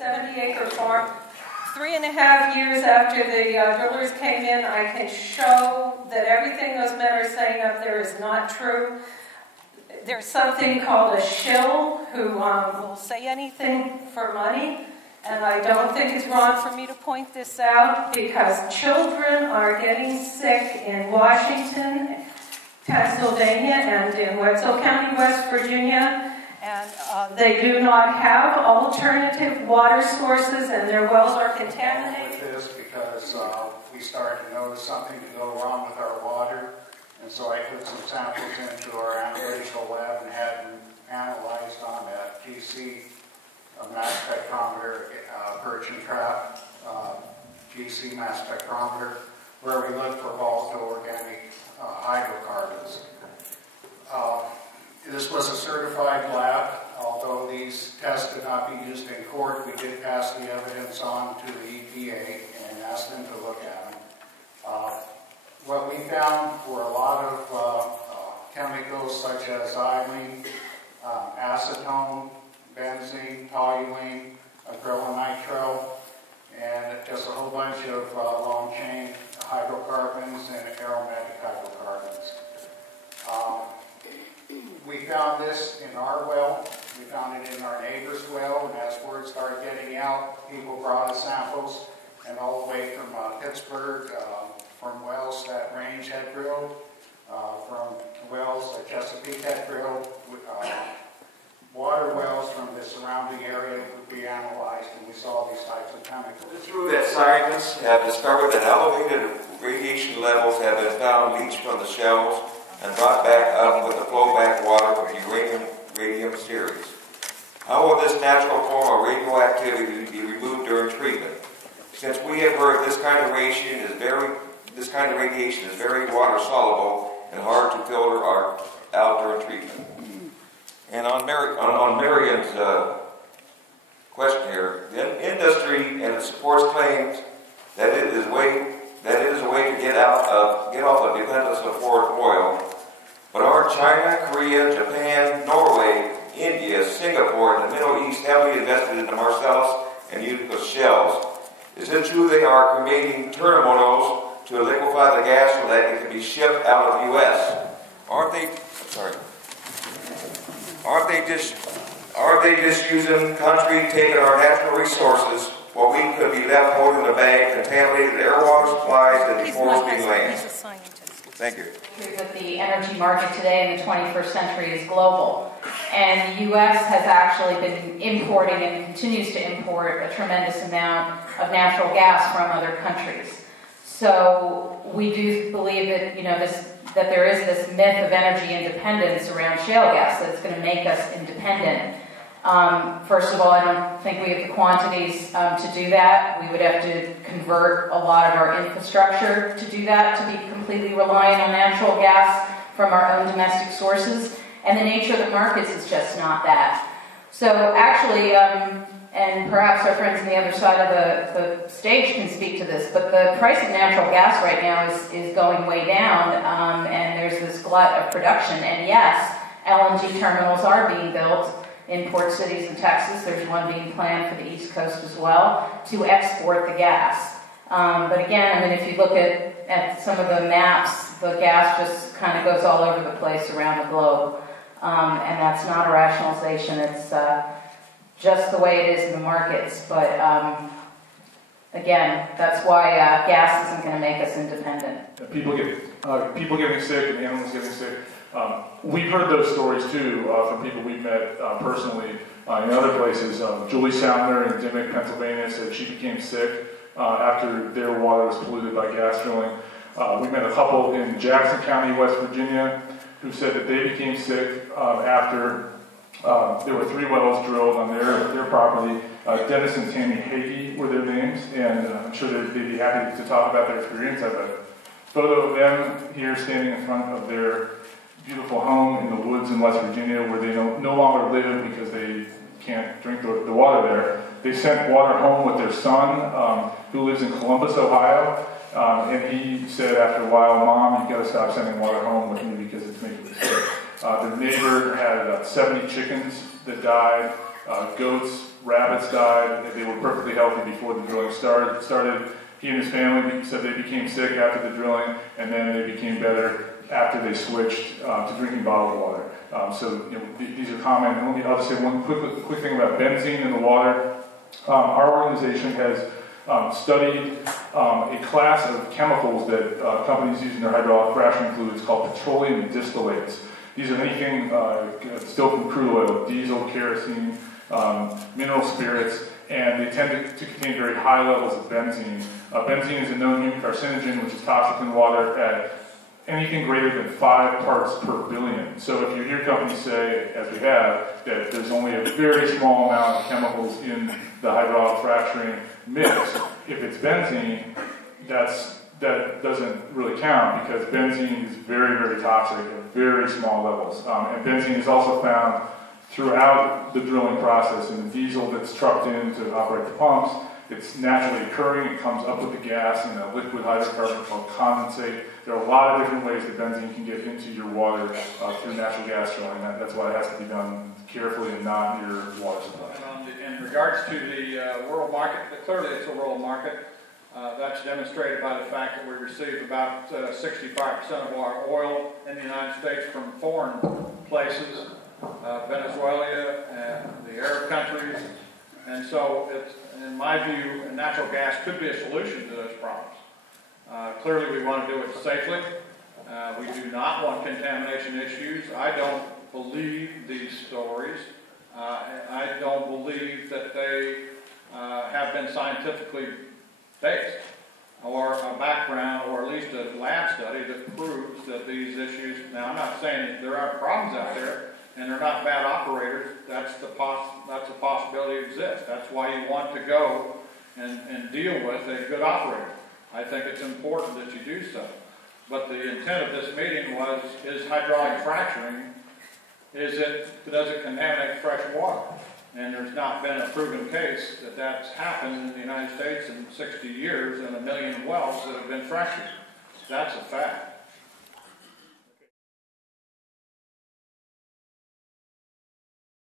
70-acre farm. 3.5 years after the drillers came in, I can show that everything those men are saying up there is not true. There's something called a shill who will say anything for money, and I don't think it's wrong for me to point this out because children are getting sick in Washington, Pennsylvania, and in Wetzel County, West Virginia. And they do not have alternative water sources, and their wells are contaminated. With this because we started to notice something to go wrong with our water, and so I put some samples into our analytical lab and had them analyzed on that GC mass spectrometer, perch and trap GC mass spectrometer, where we look for volatile organic hydrocarbons. This was a certified lab. Although these tests could not be used in court, we did pass the evidence on to the EPA and asked them to look at them. What we found were a lot of chemicals such as xylene, acetone, benzene, toluene, acrylonitrile, and just a whole bunch of long-chain hydrocarbons and aromatic hydrocarbons. We found this in our well. We found it in our neighbor's well, and as word started getting out, people brought us samples, and all the way from Pittsburgh, from wells that Range had drilled, from wells that Chesapeake had drilled, water wells from the surrounding area would be analyzed, and we saw these types of chemicals. Through that, scientists have discovered that elevated radiation levels have been found leached from the shells and brought back up with the flowback water from the uranium series. How will this natural form of radioactivity be removed during treatment? Since we have heard this kind of radiation is very water soluble and hard to filter out during treatment. And on Marion's question here, the industry and it supports claims that it is a way to get off the dependence of foreign oil. But aren't China, Korea, Japan, Norway, India, Singapore, and the Middle East heavily invested in the Marcellus and Utica shales? Is it true they are creating terminals to liquefy the gas so that it can be shipped out of the U.S.? Aren't they just using country taking our natural resources while we could be left holding the bag, contaminated air, water supplies, and foresting land? Thank you. That the energy market today in the 21st century is global. And the U.S. has actually been importing and continues to import a tremendous amount of natural gas from other countries. So we do believe that, that there is this myth of energy independence around shale gas that's going to make us independent. First of all, I don't think we have the quantities to do that. We would have to convert a lot of our infrastructure to do that, to be completely reliant on natural gas from our own domestic sources. And the nature of the markets is just not that. So actually, and perhaps our friends on the other side of the stage can speak to this, but the price of natural gas right now is going way down, and there's this glut of production. And yes, LNG terminals are being built in port cities in Texas. There's one being planned for the East Coast as well to export the gas. But again, I mean, if you look at some of the maps, the gas just kind of goes all over the place around the globe. And that's not a rationalization. It's just the way it is in the markets. But again, that's why gas isn't going to make us independent. People getting sick and animals getting sick. We've heard those stories too from people we've met personally in other places. Julie Soundner in Dimmock, Pennsylvania, said she became sick after their water was polluted by gas drilling. We met a couple in Jackson County, West Virginia, who said that they became sick after there were 3 wells drilled on their property. Dennis and Tammy Hagee were their names, and I'm sure they'd be happy to talk about their experience. I have a photo of them here standing in front of their beautiful home in the woods in West Virginia, where they no longer live because they can't drink the water there. They sent water home with their son, who lives in Columbus, Ohio, and he said after a while, "Mom, you've got to stop sending water home with me because it's making me sick." Their neighbor had about 70 chickens that died. Goats, rabbits died. They were perfectly healthy before the drilling started. He and his family said they became sick after the drilling, and then they became better after they switched to drinking bottled water. So these are common. And I'll just say one quick thing about benzene in the water. Our organization has studied a class of chemicals that companies use in their hydraulic fracturing fluids called petroleum distillates. These are anything still from crude oil, diesel, kerosene, mineral spirits, and they tend to contain very high levels of benzene. Benzene is a known human carcinogen, which is toxic in water at anything greater than 5 parts per billion. So if you hear companies say, as we have, that there's only a very small amount of chemicals in the hydraulic fracturing mix, if it's benzene, that doesn't really count, because benzene is very, very toxic at very small levels. And benzene is also found throughout the drilling process in the diesel that's trucked in to operate the pumps. It's naturally occurring. It comes up with the gas in a liquid hydrocarbon called condensate. There are a lot of different ways that benzene can get into your water through natural gas drilling. That's why it has to be done carefully and not near water supply. In regards to the world market, clearly it's a world market. That's demonstrated by the fact that we receive about 65% of our oil in the United States from foreign places, Venezuela and the Arab countries. And so, in my view, natural gas could be a solution to those problems. Clearly, we want to do it safely. We do not want contamination issues. I don't believe these stories. I don't believe that they have been scientifically based, or a background, or at least a lab study that proves that these issues. Now, I'm not saying that there aren't problems out there, and they're not bad operators. That's a possibility exists. That's why you want to go and deal with a good operator. I think it's important that you do so. But the intent of this meeting was: is hydraulic fracturing, does it contaminate fresh water? And there's not been a proven case that that's happened in the United States in 60 years and 1 million wells that have been fractured. That's a fact.